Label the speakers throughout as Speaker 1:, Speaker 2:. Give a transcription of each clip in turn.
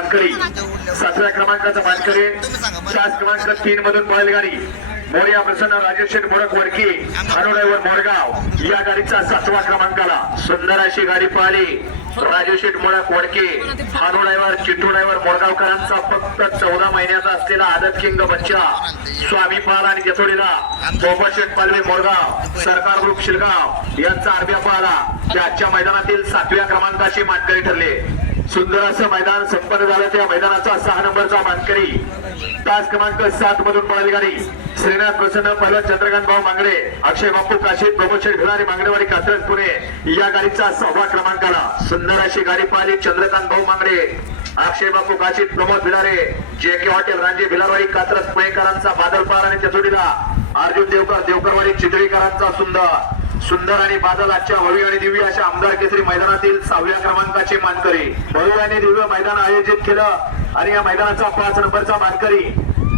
Speaker 1: मानकरी. सातव्या क्रमांकाचा मानकरी. तास क्रमांक तीन मधून बैलगाडी. मोर्या प्रसन्न राजेश मोडक वडकी मोरगाव. या गाडीचा सातवा क्रमांकाला. सुंदर अशी गाडी पाहिली. राजेश मोडक वडके हानू चिट्टू मोरगावकरांचा फक्त चौदा महिन्याचा असलेला आदत किंग बच्चा. स्वामी पाल आणि जसोडीला. पोपट पालवे मोरगाव. सरकार ग्रुप शिलगाव यांचा आरब्या पाहला ते आजच्या मैदानातील सातव्या क्रमांकाचे मानकरी ठरले. सुंदर असं मैदान संपन्न झालं. त्या मैदानाचा सहा नंबरचा मानकरी. तास क्रमांक सात मधून पळाली गाडी श्रीनाथ प्रसन्न पहिला चंद्रकांत भाऊ मांगडे अक्षय बापू काशी प्रमोशन भिलारी मांगडेवाडी कात्रज पुणे या गाडीचा सहावा क्रमांक आला सुंदर अशी गाडी पाहिली चंद्रकांत भाऊ मांगडे अक्षय बापू Kashi Pramod Bhilare J K hotel Ranje Bhilarwadi Katraj पुणेकरांचा Badal पार आणि चतुडीला अर्जुन देवकर देवकरवाडी चितळीकरांचा सुंदर. सुंदर आणि बादल आजच्या भव्य आणि दिव्य अशा आमदार केसरी मैदानातील सहाव्या क्रमांकाचे मानकरी. भव्य आणि दिव्य मैदान आयोजित केलं आणि या मैदानाचा पाच नंबरचा मानकरी.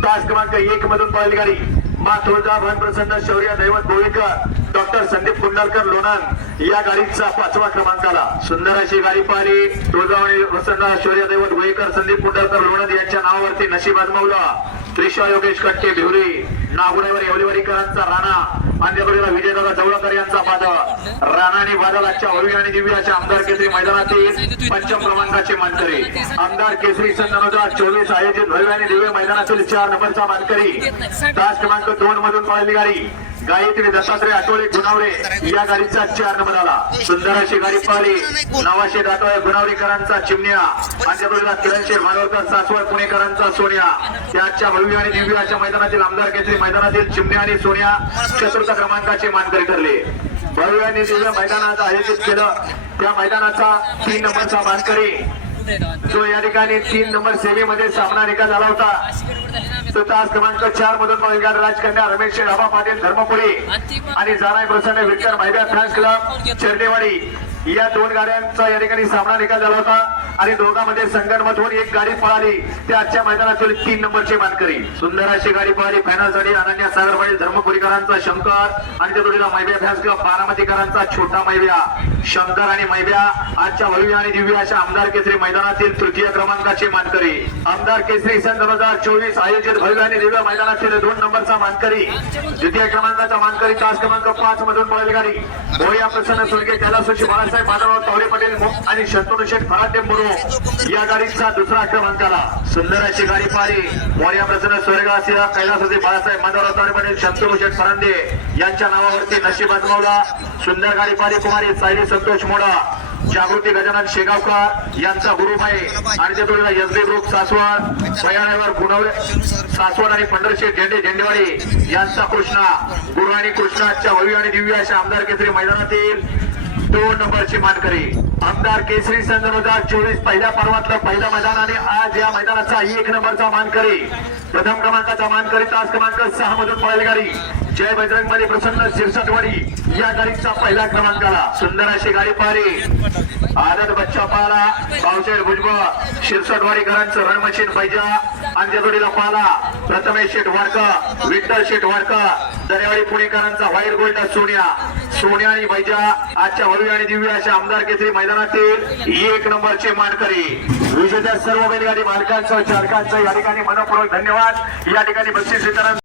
Speaker 1: तास क्रमांक एक मधून पहिली गाडी मा तुळजा भन प्रसन्न शौर्य दैवत गोविंदकर डॉक्टर संदीप कुंडलकर लोणन या गाडीचा पाचवा क्रमांकाला सुंदर अशी गाडी पाहिली. तुळजावणी प्रसन्न शौर्य दैवत गोविंदकर संदीप कुंडलकर लोणन यांच्या नावावरती नशीब आजमावला त्रिशा योगेश कट्टे भिवरी. नागुड्यावर येवलीवरीकरांचा राणा. मान्यवरीला विजयदादा जवळकर यांचा बादल राणाने बादल आजच्या भव्य आणि दिव्य अशा आमदार केसरी मैदानातील पंचम क्रमांकाचे मानकरी आमदार केसरी सन दोन हजार चोवीस आयोजित भव्य आणि दिव्य मैदानातील चार नंबरचा मानकरी. तास क्रमांक दोन मधून पळाली गाडी. गायत्री दत्तात्रय आठवले गुणावरे. या गाडीचा चार नंबर आला सुंदर अशी गाडी पाहिली. नवाशे दातोळे गुणावरेकरांचा चिमण्या. मान्यवरीला किरणशेर मानवकर सासवड पुणेकरांचा सोन्या. त्याच्या भव्य आणि दिव्य अशा मैदानातील आमदार केसरी मैदानातील चिमण्या आणि सोन्या चतुर्थ क्रमांकाचे मानकरी ठरले. भव्य आणि दिव्य मैदानात आयोजित केलं. त्या मैदानाचा तीन नंबरचा मानकरी. जो या ठिकाणी तीन नंबर सेवेमध्ये सामना निकाल झाला होता. तास क्रमांक चार मधून मालगाड राजकन्या रमेश ढाबा पाटील धर्मपुरी आणि जानाई प्रसन्न विठ्ठल मैदान फॅन्स क्लब चेरडेवाडी या दोन गाड्यांचा या ठिकाणी सामना निकाल झाला होता. आणि दोघांमध्ये संगणमधून एक गाडी पळाली. ते आजच्या मैदानातील तीन नंबरची मानकरी. सुंदर अशी गाडी पळाली. फायनलसाठी अनन्या सागर पाटील धर्मपुरीकरांचा शंकर. आणि त्या जोडीला मैब्या फॅन्स किंवा बारामतीकरांचा छोटा मैब्या शंकर आणि मैब्या आजच्या भव्य आणि दिव्य अशा आमदार केसरी मैदानातील तृतीय क्रमांकाचे मानकरी. आमदार केसरी सन दोन हजार चोवीस आयोजित भव्य आणि दिव्य मैदानातील दोन नंबरचा मानकरी. द्वितीय क्रमांकाचा मानकरी तास क्रमांक पाच मधून पळाली गाडी. हो, भोया प्रसन्न सुलगे त्याला सुशी कैलासोशी बाळासाहेब माधवराव तावरे पटेल आणि शंतनू शेठ फराटे मुरो. या गाडीचा दुसरा क्रमांकाला सुंदर अशी गाडी पारी मोर्या प्रसन्न स्वर्गासी कैलासाचे बाळासाहेब माधवराव तावरे पटेल शंतनू शेठ फरांदे यांच्या नावावरती नशीब आजमावला सुंदर गाडी पारी कुमारी सायली संतोष मोडा जागृती गजानन शेगावकर यांचा गुरुभाई आणि ते जोडीला एसबी ग्रुप सासवड भयानेवर गुणवले सासवड आणि पंढरशे झेंडे झेंडेवाडी यांचा कृष्णा गुरु आणि कृष्णाच्या भव्य आणि दिव्य अशा आमदार केसरी मैदानातील दोन नंबरची मानकरी. आमदार केसरी सन दोन हजार चोवीस पहिल्या पर्वातलं पहिलं मैदान आणि आज या मैदानाचा एक नंबरचा मानकरी. प्रथम क्रमांकाचा मानकरी तास क्रमांक सहा मधून पळाली गाडी. जय बजरंगमध्ये प्रसन्न शिरसटवाडी. या गाडीचा पहिला क्रमांकाला सुंदर अशी गाडी पाहिली. आदत बच्चा पाला भाऊसाहेब भुजबळ शिरसटवाडीकरांचं रणमशीन पैजा आणि जोडीला पाला प्रथमेश शेठ वाडका विठ्ठल शेठ वाडका दरेवाडी पुणेकरांचा व्हाईट गोल्ड सोनिया. सोन्या आणि बैजा आजच्या भव्य आणि दिव्य अशा आमदार केसरी मैदानातील एक नंबरचे मानकरी. विजेत्या सर्व बैलगाडी मालकांचं चालकांचं या ठिकाणी मनपूर्वक धन्यवाद. या ठिकाणी बक्षीस वितरण